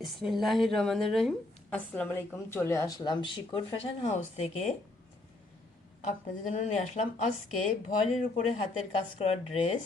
বিসমিল্লাহির রহমানির রহিম। আসসালামু আলাইকুম। চলে আসলাম শিকড় ফ্যাশন হাউস থেকে। আপনাদের জন্য নিয়ে আসলাম আজকে ভয়েলের উপরে হাতের কাজ করা ড্রেস।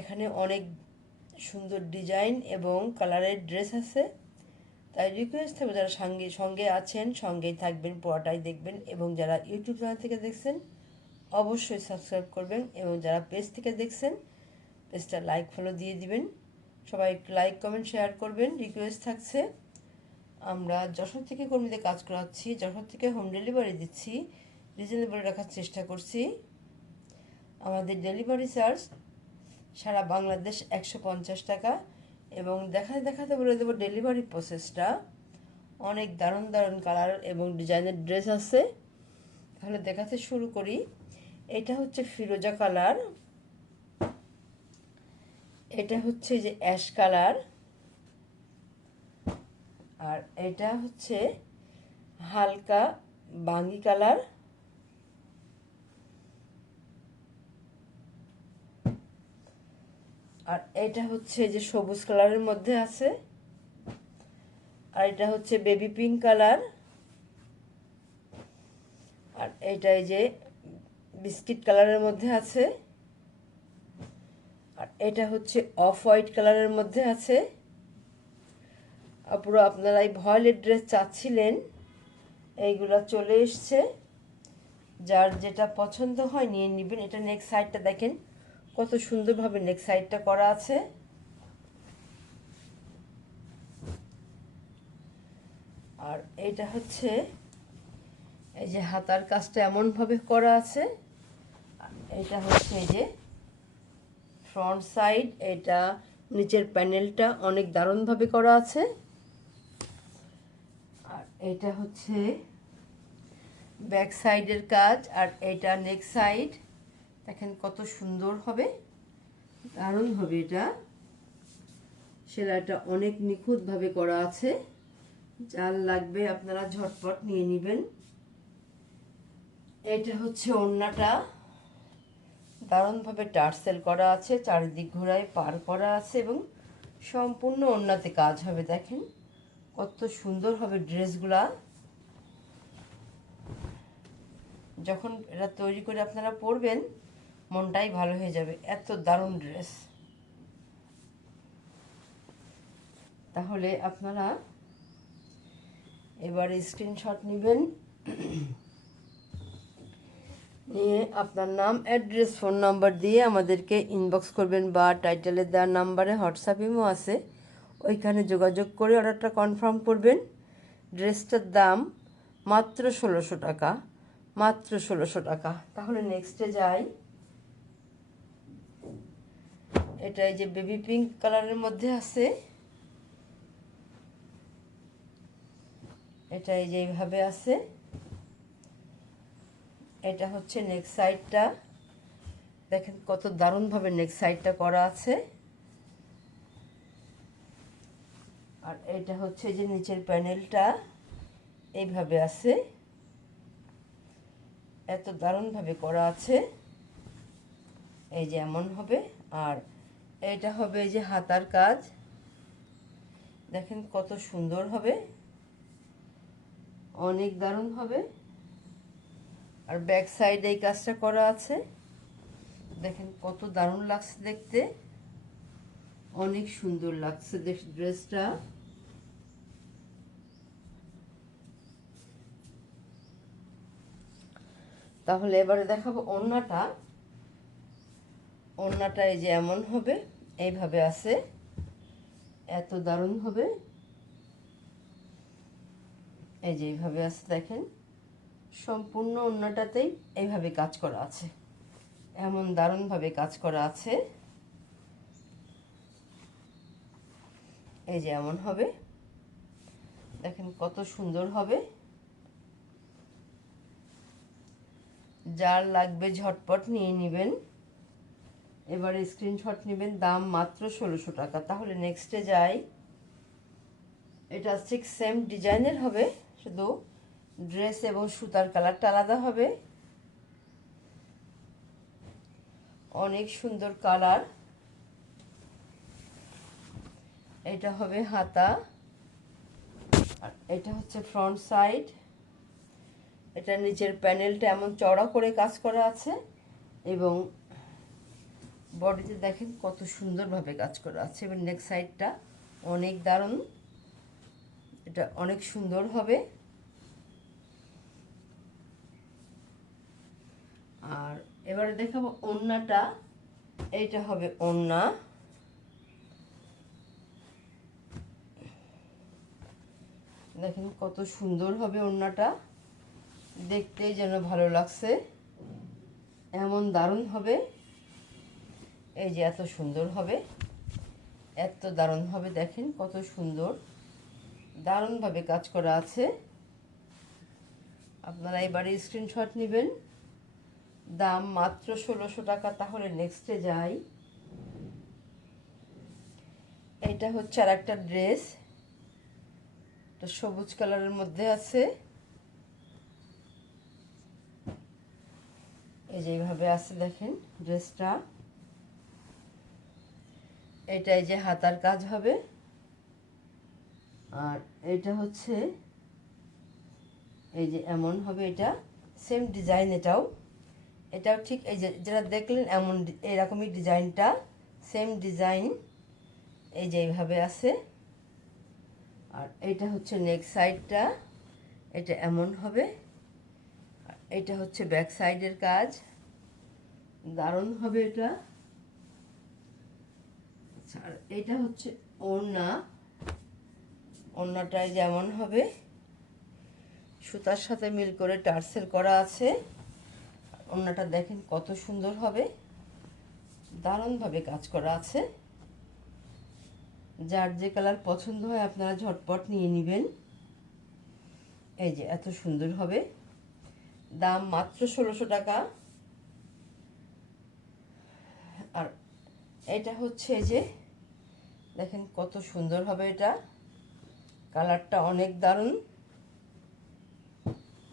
এখানে অনেক সুন্দর ডিজাইন এবং কালারের ড্রেস আছে। তাই রিকোয়েস্ট থাকবে যারা সঙ্গে সঙ্গে আছেন সঙ্গেই থাকবেন, পুরোটাই দেখবেন, এবং যারা ইউটিউব চ্যানেল থেকে দেখছেন অবশ্যই সাবস্ক্রাইব করবেন, এবং যারা পেজ থেকে দেখছেন পেজটা লাইক ফলো দিয়ে দিবেন। সবাই একটু লাইক কমেন্ট শেয়ার করবেন, রিকোয়েস্ট থাকছে। আমরা যশোর থেকে কর্মীদের কাজ করাচ্ছি, যশোর থেকে হোম ডেলিভারি দিচ্ছি, রিজনেবল রাখার চেষ্টা করছি। আমাদের ডেলিভারি চার্জ সারা বাংলাদেশ 150 টাকা। এবং দেখাতে দেখাতে বলে দেবো ডেলিভারি প্রসেসটা। অনেক দারুণ দারুণ কালার এবং ডিজাইনের ড্রেস আছে। তাহলে দেখাতে শুরু করি। এটা হচ্ছে ফিরোজা কালার, এটা হচ্ছে যে অ্যাশ কালার, আর এটা হচ্ছে হালকা বাঙ্গি কালার, আর এটা হচ্ছে যে সবুজ কালারের মধ্যে আছে, আর এটা হচ্ছে বেবি পিঙ্ক কালার, আর এটা এই যে বিস্কিট কালারের মধ্যে আছে, আর এটা হচ্ছে অফ হোয়াইট কালারের মধ্যে আছে। পুরো আপনারা এই ভয়েলের ড্রেস চাচ্ছিলেন, এইগুলো চলে এসছে। যার যেটা পছন্দ হয় নিয়ে নেবেন। এটা নেক সাইডটা দেখেন কত সুন্দরভাবে নেক সাইডটা করা আছে। আর এটা হচ্ছে এই যে হাতার কাজটা এমনভাবে করা আছে। এটা হচ্ছে এই যে ফ্রন্ট সাইড, এটা নিচের প্যানেলটা অনেক দারুণভাবে করা আছে। আর এটা হচ্ছে ব্যাক সাইডের কাজ, আর এটা নেক সাইড দেখেন কত সুন্দর হবে, দারুণ হবে। এটা সেলাইটা অনেক নিখুঁতভাবে করা আছে। যার লাগবে আপনারা ঝটপট নিয়ে নেবেন। এটা হচ্ছে ওড়নাটা, দারুণভাবে টার্সেল করা আছে, চারিদিক ঘোড়ায় পার করা আছে এবং সম্পূর্ণ ওড়নাতে কাজ হবে। দেখেন কত সুন্দর হবে ড্রেসগুলা। যখন এটা তৈরি করে আপনারা পরবেন মনটাই ভালো হয়ে যাবে, এত দারুণ ড্রেস। তাহলে আপনারা এবার স্ক্রিনশট নেবেন, নিয়ে আপনার নাম, অ্যাড্রেস, ফোন নাম্বার দিয়ে আমাদেরকে ইনবক্স করবেন, বা টাইটেলে দেওয়ার নাম্বারে হোয়াটসঅ্যাপ ইমো আছে, ওইখানে যোগাযোগ করে অর্ডারটা কনফার্ম করবেন। ড্রেসটার দাম মাত্র 1600 টাকা, মাত্র 1600 টাকা। তাহলে নেক্সটে যাই। এটা এই যে বেবি পিঙ্ক কালারের মধ্যে আছে, এটা এই যে এইভাবে আছে। এটা হচ্ছে নেক সাইডটা, দেখেন কত দারুণভাবে নেক সাইডটা করা আছে। আর এটা হচ্ছে যে নিচের প্যানেলটা এইভাবে আছে, এত দারুণভাবে করা আছে। এই যে এমন হবে। আর এটা হবে এই যে হাতার কাজ, দেখেন কত সুন্দর হবে, অনেক দারুণ হবে। আর ব্যাক সাইডে এই কাজটা করা আছে, দেখেন কত দারুণ লাগছে দেখতে, অনেক সুন্দর লাগছে ড্রেসটা। তাহলে এবারে দেখাবো ওড়নাটা। ওড়নাটা এই যে এমন হবে, এইভাবে আছে, এত দারুণ হবে। এই যে এইভাবে আছে, দেখেন সম্পূর্ণ ওড়নাটাতেই এইভাবে কাজ করা আছে, এমন দারুণভাবে কাজ করা আছে। এই যে এমন হবে, দেখেন কত সুন্দর হবে। যার লাগবে ঝটপট নিয়ে নেবেন। এবারে স্ক্রিনশট নেবেন, দাম মাত্র 1600 টাকা। তাহলে নেক্সটে যাই। এটা ঠিক সেম ডিজাইনের হবে, শুধু ড্রেস এবং সুতার কালারটা আলাদা হবে। অনেক সুন্দর কালার। এটা হবে হাতা, আর এটা হচ্ছে ফ্রন্ট সাইড। এটা নিচের প্যানেলটা এমন চওড়া করে কাজ করা আছে এবং বডিতে দেখেন কত সুন্দরভাবে কাজ করা আছে, এবং নেক সাইডটা অনেক দারুণ, এটা অনেক সুন্দর হবে। আর এবারে দেখাবো ওড়নাটা। এইটা হবে ওড়না, দেখেন কত সুন্দর হবে ওড়নাটা, দেখতেই যেন ভালো লাগছে, এমন দারুণ হবে। এই যে এত সুন্দর হবে, এত দারুণ হবে, দেখেন কত সুন্দর, দারুণভাবে কাজ করা আছে। আপনারা এবারে স্ক্রিনশট নেবেন। দাম মাত্র 1600 টাকা। তাহলে নেক্সটে যাই। এটা হচ্ছে আর একটা ড্রেস, এটা সবুজ কালারের মধ্যে আছে, এই যে এইভাবে আছে দেখেন ড্রেসটা। এটা এই যে হাতার কাজ হবে, আর এটা হচ্ছে এই যে এমন হবে, এটা সেম ডিজাইন, এটাও ঠিক এই যে যেটা দেখলেন এমন এরকমই ডিজাইনটা, সেম ডিজাইন, এই যে এইভাবে আছে। আর এটা হচ্ছে নেক সাইডটা, এটা এমন হবে। আর এটা হচ্ছে ব্যাক সাইডের কাজ, দারুণ হবে এটা। আর এটা হচ্ছে ওড়না, ওড়নাটায় যেমন হবে সুতার সাথে মিল করে টার্সেল করা আছে। ওড়নাটা দেখেন কত সুন্দর হবে, দারুণভাবে কাজ করা আছে। যার যে কালার পছন্দ হয় আপনারা ঝটপট নিয়ে নেবেন। এই যে এত সুন্দর হবে, দাম মাত্র 1600 টাকা। আর এটা হচ্ছে এই যে দেখেন কত সুন্দর হবে, এটা কালারটা অনেক দারুণ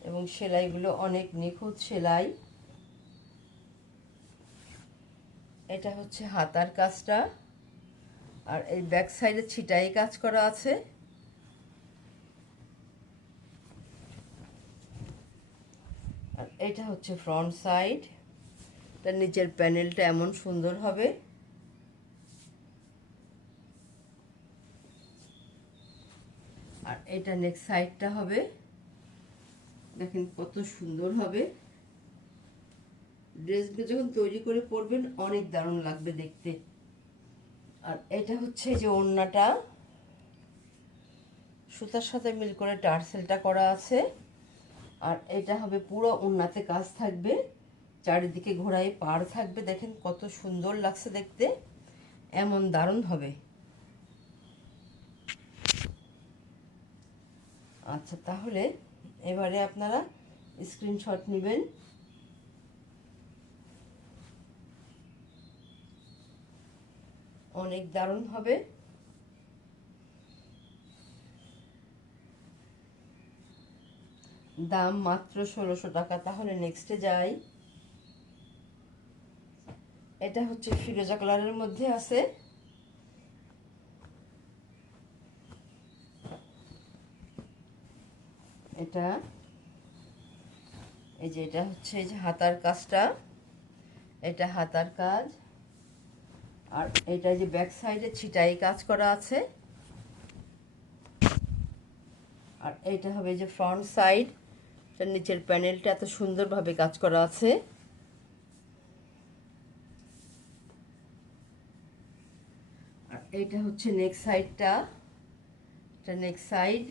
এবং সেলাইগুলো অনেক নিখুঁত সেলাই। এটা হচ্ছে হাতার কাজটা, আর এই ব্যাক সাইডে ছিটাই কাজ করা আছে। আর এটা হচ্ছে ফ্রন্ট সাইড, তার নিচের প্যানেলটা এমন সুন্দর হবে। আর এটা নেক্সট সাইডটা হবে, দেখেন কত সুন্দর হবে। ড্রেসগুলো যখন তৈরি করে পরবেন অনেক দারুণ লাগবে দেখতে। আর এটা হচ্ছে যে ওড়নাটা, সুতার সাথে মিল করে টার্সেলটা করা আছে। আর এটা হবে পুরো ওড়নাতে কাজ থাকবে, চারিদিকে ঘোড়ায় পার থাকবে, দেখেন কত সুন্দর লাগছে দেখতে, এমন দারুণ হবে। আচ্ছা, তাহলে এবারে আপনারা স্ক্রিনশট নেবেন। অনেক দারুণ হবে। দাম মাত্র 1600 টাকা। তাহলে নেক্সটে যাই। এটা হচ্ছে ফিরোজা কালারের মধ্যে আছে, এটা এই যে এটা হচ্ছে এই যে হাতার কাজটা, এটা হাতার কাজ। আর এটা যে ব্যাক সাইডে ছিটাই কাজ করা আছে। আর এটা হবে যে ফ্রন্ট সাইড, তার নিচের প্যানেলটা এত সুন্দরভাবে কাজ করা আছে। আর এটা হচ্ছে নেক সাইডটা, এটা নেক সাইড।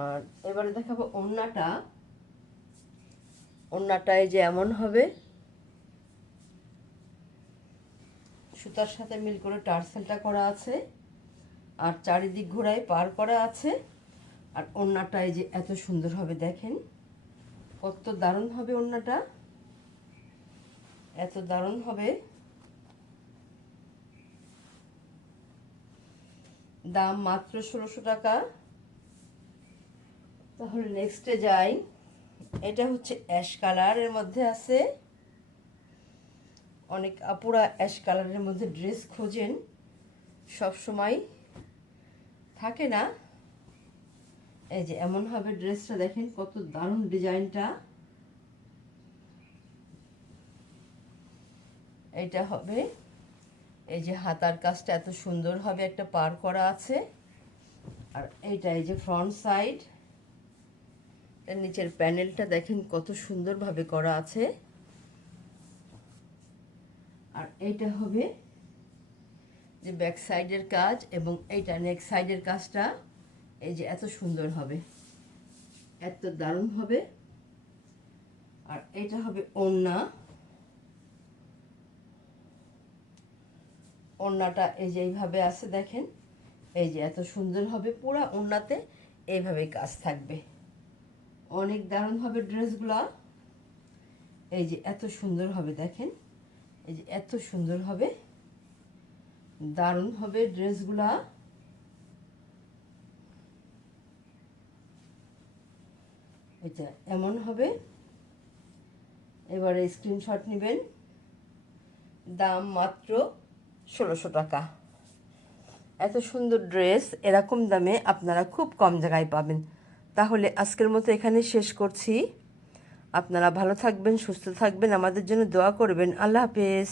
আর এবারে দেখাবো ওড়নাটা। ওড়নাটায় যে এমন হবে, সুতার সাথে মিল করে টার্সেলটা করা আছে, আর চারিদিক ঘোড়ায় পার করা আছে। আর ওড়নাটায় যে এত সুন্দর হবে, দেখেন কত দারুণ হবে ওড়নাটা, এত দারুণ হবে। দাম মাত্র 1600 টাকা। তাহলে নেক্সটে যাই। এটা হচ্ছে অ্যাশ কালারের মধ্যে আছে, অনেক আপুরা অ্যাশ কালারের মধ্যে ড্রেস খোঁজেন, সব সময় থাকে না। এই যে এমন হবে ড্রেসটা, দেখেন কত দারুণ ডিজাইনটা। এটা হবে, এই যে হাতার কাজটা এত সুন্দর হবে, একটা পার করা আছে। আর এইটা এই যে ফ্রন্ট সাইড, এর নিচের প্যানেলটা দেখেন কত সুন্দরভাবে করা আছে। আর এইটা হবে যে ব্যাক সাইডের কাজ, এবং এইটা নেক সাইডের কাজটা এই যে এত সুন্দর হবে, এত দারুণ হবে। আর এটা হবে ওড়না, ওড়নাটা এই যে এইভাবে আছে দেখেন, এই যে এত সুন্দর হবে, পুরো ওড়নাতে এইভাবে কাজ থাকবে, অনেক দারুণ হবে ড্রেসগুলা। এই যে এত সুন্দর হবে দেখেন, এই যে এত সুন্দর হবে, দারুণ হবে ড্রেসগুলা। এটা এমন হবে। এবারে স্ক্রিনশট নেবেন, দাম মাত্র 1600 টাকা। এত সুন্দর ড্রেস এরকম দামে আপনারা খুব কম জায়গায় পাবেন। তাহলে আজকের মতো এখানে শেষ করছি। আপনারা ভালো থাকবেন, সুস্থ থাকবেন, আমাদের জন্য দোয়া করবেন। আল্লাহ হাফেজ।